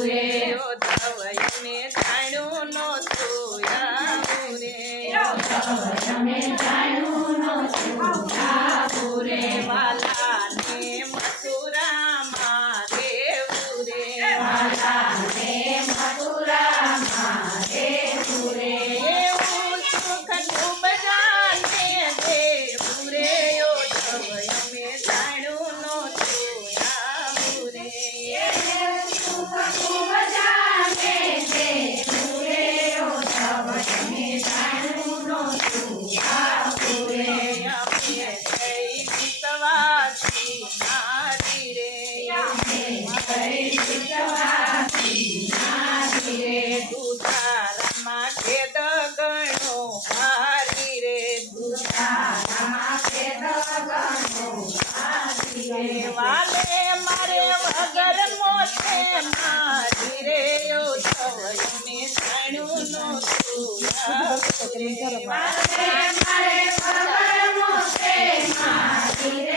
રે યોધવય મેં જાણ્યું નહોતું આવું રે તમે જાણ્યું નહોતું આવું રે વાલાને મથુરામાં રહેવું રે વાલાને મથુરામાં રહેવું રે એવું સુખ ખૂબ જાને દેવું રે યોધવય મેં જાણ્યું નહોતું આવું રે સુખ ખૂબ જાને દેવું રે યોધવય મેં જાણ્યું નહોતું આવું રે અમે જઈ વિશ્વાસી નારી રે દુધારામાં ખેદ ગણો ભારી રે વાલે મારે વગર મોતે મારી રે યોધવય મેં જાણ્યું નહોતું આવું રે